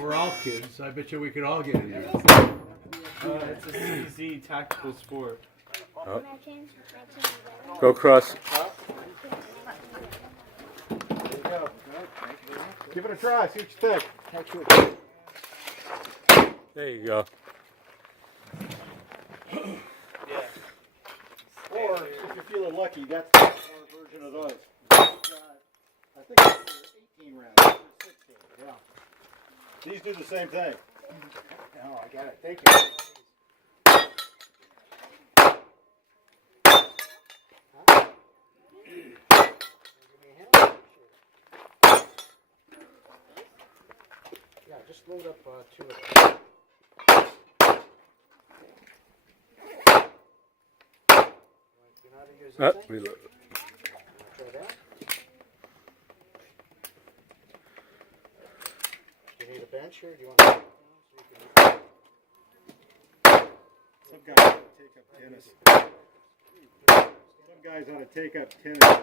We're all kids. I bet you we could all get in here. It's a CZ tactical sport. Oh. Go across. Give it a try, see what you think. There you go. Or, if you're feeling lucky, that's the version of those. I think it's 18 rounds, 16. Yeah. These do the same thing. Oh, I got it. Thank you. Yeah, just load up two of them. You know how to use this thing? Reload. Try that. Do you need a bench here? Do you want to? Some guys ought to take up tennis. Some guys ought to take up tennis.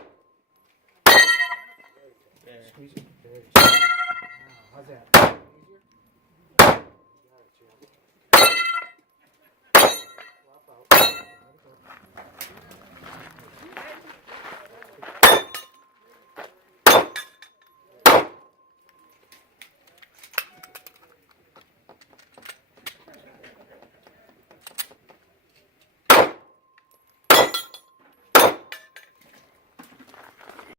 Squeeze it. There you go. How's that? Easier? Got it, Jim.